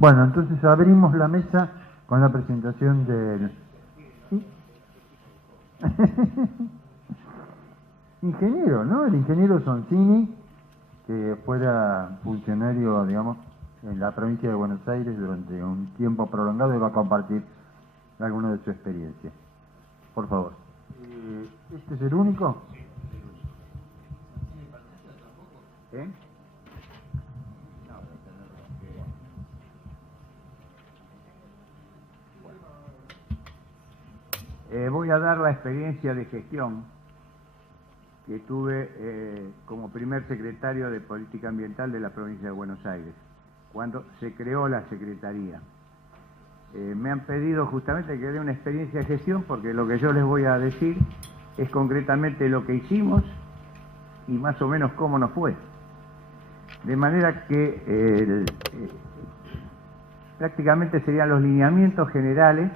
Bueno, entonces abrimos la mesa con la presentación del... ¿Sí? Ingeniero, ¿no? El ingeniero Sonsini, que fuera funcionario, digamos, en la provincia de Buenos Aires durante un tiempo prolongado y va a compartir alguna de su experiencia. Por favor. ¿Este es el único? ¿Eh? Voy a dar la experiencia de gestión que tuve como primer secretario de Política Ambiental de la provincia de Buenos Aires, cuando se creó la Secretaría. Me han pedido justamente que dé una experiencia de gestión porque lo que yo les voy a decir es concretamente lo que hicimos y más o menos cómo nos fue. De manera que prácticamente serían los lineamientos generales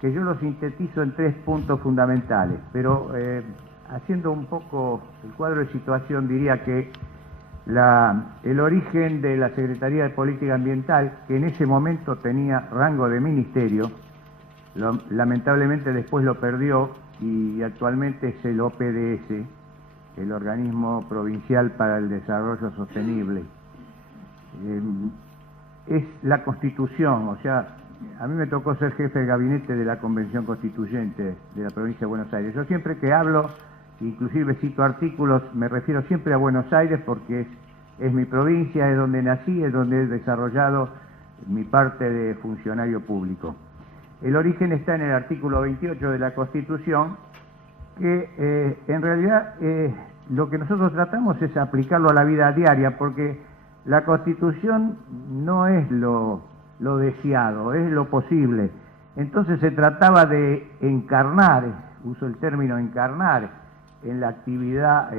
que yo los sintetizo en 3 puntos fundamentales, pero haciendo un poco el cuadro de situación diría que el origen de la Secretaría de Política Ambiental, que en ese momento tenía rango de ministerio, lamentablemente después lo perdió y actualmente es el OPDS, el Organismo Provincial para el Desarrollo Sostenible. Es la Constitución, o sea, a mí me tocó ser jefe de gabinete de la Convención Constituyente de la provincia de Buenos Aires. Yo siempre que hablo, inclusive cito artículos, me refiero siempre a Buenos Aires porque es mi provincia, es donde nací, es donde he desarrollado mi parte de funcionario público. El origen está en el artículo 28 de la Constitución, que en realidad lo que nosotros tratamos es aplicarlo a la vida diaria, porque la Constitución no es lo deseado, es lo posible. Entonces se trataba de encarnar, uso el término encarnar, en la actividad,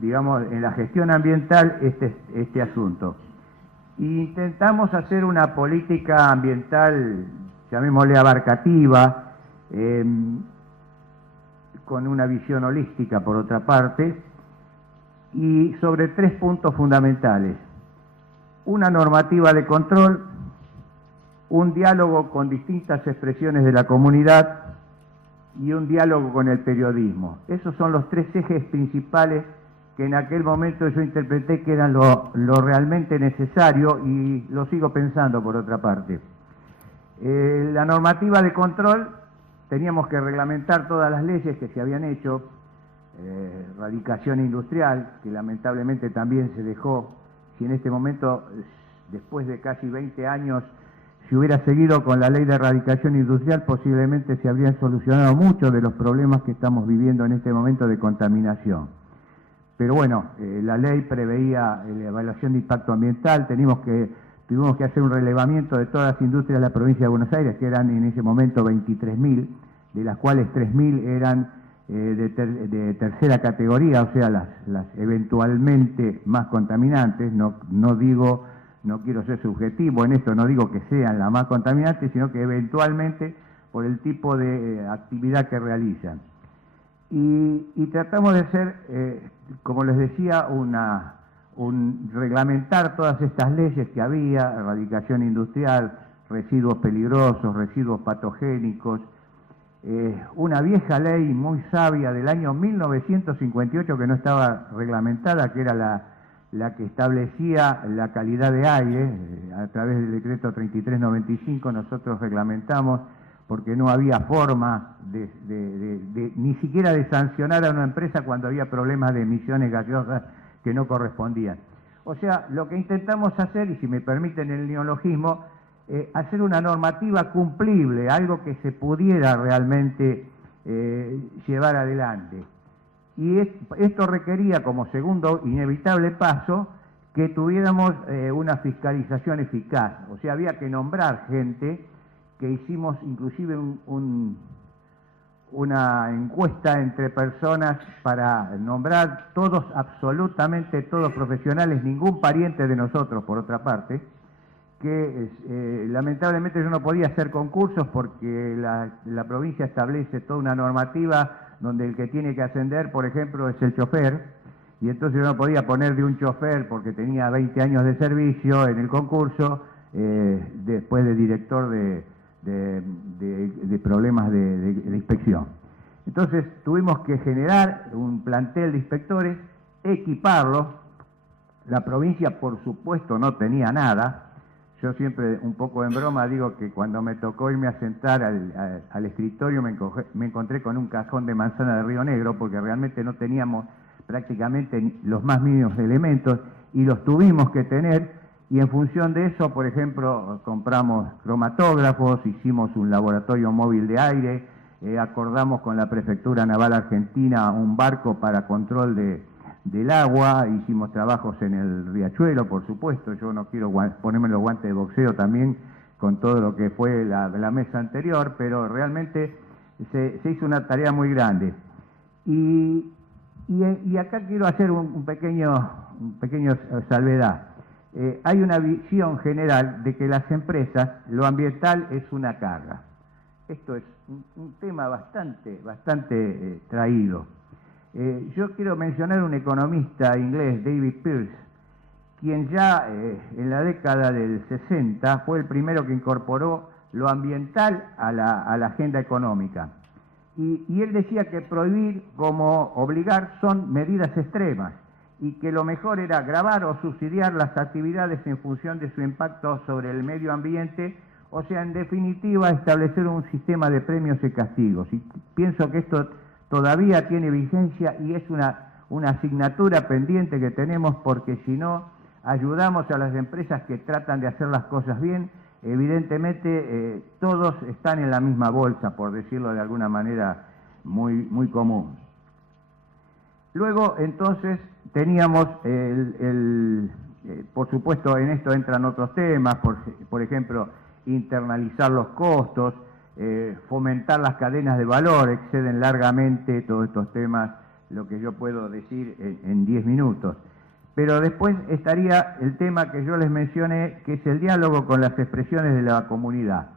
digamos, en la gestión ambiental este asunto. Intentamos hacer una política ambiental, llamémosle abarcativa, con una visión holística por otra parte, y sobre 3 puntos fundamentales: una normativa de control, un diálogo con distintas expresiones de la comunidad y un diálogo con el periodismo. Esos son los 3 ejes principales que en aquel momento yo interpreté que eran lo realmente necesario y lo sigo pensando por otra parte. La normativa de control, teníamos que reglamentar todas las leyes que se habían hecho, radicación industrial, que lamentablemente también se dejó. Si en este momento, después de casi 20 años, si hubiera seguido con la ley de erradicación industrial, posiblemente se habrían solucionado muchos de los problemas que estamos viviendo en este momento de contaminación. Pero bueno, la ley preveía la evaluación de impacto ambiental, tuvimos que hacer un relevamiento de todas las industrias de la provincia de Buenos Aires, que eran en ese momento 23.000, de las cuales 3.000 eran de tercera categoría, o sea, las eventualmente más contaminantes. No quiero ser subjetivo en esto, no digo que sean las más contaminantes, sino que eventualmente por el tipo de actividad que realizan. Y tratamos de hacer, como les decía, reglamentar todas estas leyes que había: erradicación industrial, residuos peligrosos, residuos patogénicos, una vieja ley muy sabia del año 1958 que no estaba reglamentada, que era la que establecía la calidad de aire. A través del decreto 3395 nosotros reglamentamos, porque no había forma ni siquiera de sancionar a una empresa cuando había problemas de emisiones gaseosas que no correspondían. O sea, lo que intentamos hacer, y si me permiten el neologismo, hacer una normativa cumplible, algo que se pudiera realmente llevar adelante. Y esto requería, como segundo inevitable paso, que tuviéramos una fiscalización eficaz. O sea, había que nombrar gente, que hicimos inclusive una encuesta entre personas para nombrar todos, absolutamente todos profesionales, ningún pariente de nosotros, por otra parte, que lamentablemente yo no podía hacer concursos porque la provincia establece toda una normativa donde el que tiene que ascender, por ejemplo, es el chofer, y entonces yo no podía poner de un chofer porque tenía 20 años de servicio en el concurso, después de director de problemas de inspección. Entonces tuvimos que generar un plantel de inspectores, equiparlos. La provincia, por supuesto, no tenía nada. Yo siempre, un poco en broma, digo que cuando me tocó irme a sentar al escritorio me encontré con un cajón de manzana de Río Negro, porque realmente no teníamos prácticamente los más mínimos elementos y los tuvimos que tener, y en función de eso, por ejemplo, compramos cromatógrafos, hicimos un laboratorio móvil de aire, acordamos con la Prefectura Naval Argentina un barco para control del agua, hicimos trabajos en el riachuelo, por supuesto. Yo no quiero ponerme los guantes de boxeo también con todo lo que fue la mesa anterior, pero realmente se hizo una tarea muy grande. Y acá quiero hacer un pequeño salvedad. Hay una visión general de que las empresas, lo ambiental es una carga. Esto es un tema bastante traído. Yo quiero mencionar un economista inglés, David Pearce, quien ya en la década del 60 fue el primero que incorporó lo ambiental a la agenda económica. Y él decía que prohibir como obligar son medidas extremas y que lo mejor era gravar o subsidiar las actividades en función de su impacto sobre el medio ambiente, o sea, en definitiva, establecer un sistema de premios y castigos. Y pienso que esto todavía tiene vigencia y es una asignatura pendiente que tenemos, porque si no ayudamos a las empresas que tratan de hacer las cosas bien, evidentemente todos están en la misma bolsa, por decirlo de alguna manera muy común. Luego, entonces, teníamos, por supuesto, en esto entran otros temas, por ejemplo, internalizar los costos, fomentar las cadenas de valor, exceden largamente todos estos temas, lo que yo puedo decir en 10 minutos. Pero después estaría el tema que yo les mencioné, que es el diálogo con las expresiones de la comunidad.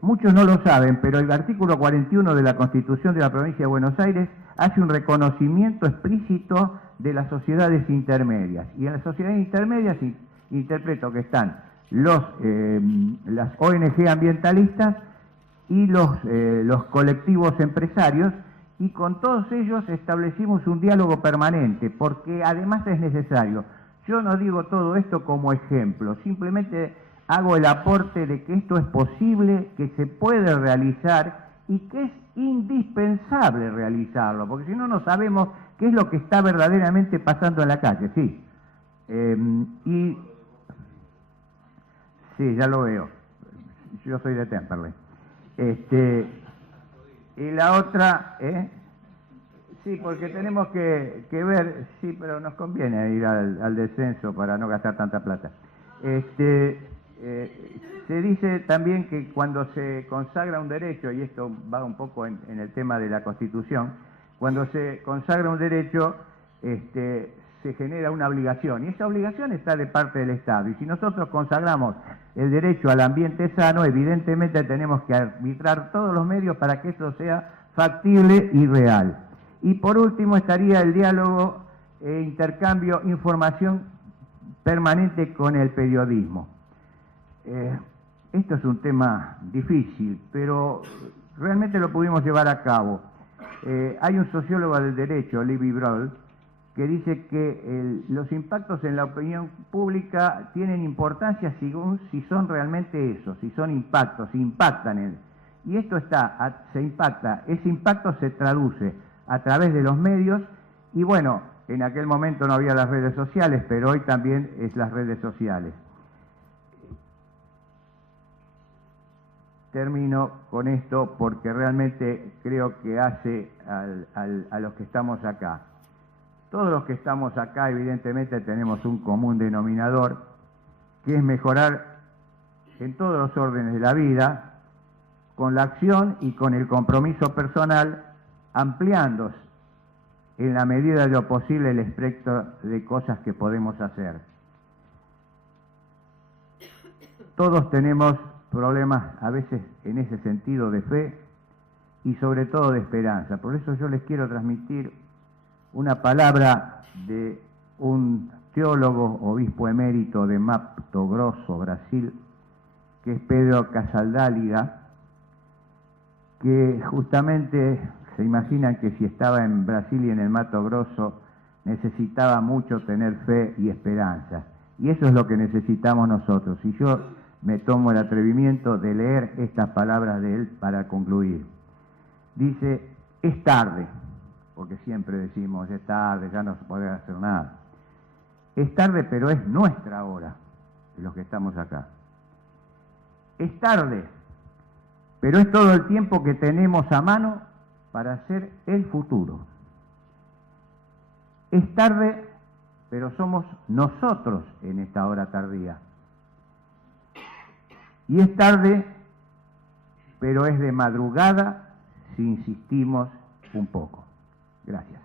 Muchos no lo saben, pero el artículo 41 de la Constitución de la Provincia de Buenos Aires hace un reconocimiento explícito de las sociedades intermedias. Y en las sociedades intermedias interpreto que están las ONG ambientalistas y los colectivos empresarios, y con todos ellos establecimos un diálogo permanente, porque además es necesario. Yo no digo todo esto como ejemplo, simplemente hago el aporte de que esto es posible, que se puede realizar y que es indispensable realizarlo, porque si no, no sabemos qué es lo que está verdaderamente pasando en la calle, sí. Sí, ya lo veo. Yo soy de Temperley. Y la otra, sí, porque tenemos que ver, sí, pero nos conviene ir al descenso para no gastar tanta plata. Se dice también que cuando se consagra un derecho, y esto va un poco en el tema de la Constitución, cuando se consagra un derecho, se genera una obligación, y esa obligación está de parte del Estado. Y si nosotros consagramos el derecho al ambiente sano, evidentemente tenemos que arbitrar todos los medios para que eso sea factible y real. Y por último estaría el diálogo e intercambio, información permanente con el periodismo. Esto es un tema difícil, pero realmente lo pudimos llevar a cabo. Hay un sociólogo del derecho, Levi Broll, que dice que los impactos en la opinión pública tienen importancia según si son realmente eso, si son impactos, si impactan. Y esto se impacta, ese impacto se traduce a través de los medios, y bueno, en aquel momento no había las redes sociales, pero hoy también es las redes sociales. Termino con esto porque realmente creo que hace a los que estamos acá. Todos los que estamos acá evidentemente tenemos un común denominador, que es mejorar en todos los órdenes de la vida, con la acción y con el compromiso personal, ampliando en la medida de lo posible el espectro de cosas que podemos hacer. Todos tenemos problemas a veces en ese sentido de fe y sobre todo de esperanza. Por eso yo les quiero transmitir una palabra de un teólogo, obispo emérito de Mato Grosso, Brasil, que es Pedro Casaldáliga, que justamente se imaginan que si estaba en Brasil y en el Mato Grosso necesitaba mucho tener fe y esperanza. Y eso es lo que necesitamos nosotros. Y yo me tomo el atrevimiento de leer estas palabras de él para concluir. Dice, es tarde, porque siempre decimos, es tarde, ya no se puede hacer nada. Es tarde, pero es nuestra hora, de los que estamos acá. Es tarde, pero es todo el tiempo que tenemos a mano para hacer el futuro. Es tarde, pero somos nosotros en esta hora tardía. Y es tarde, pero es de madrugada si insistimos un poco. Gracias.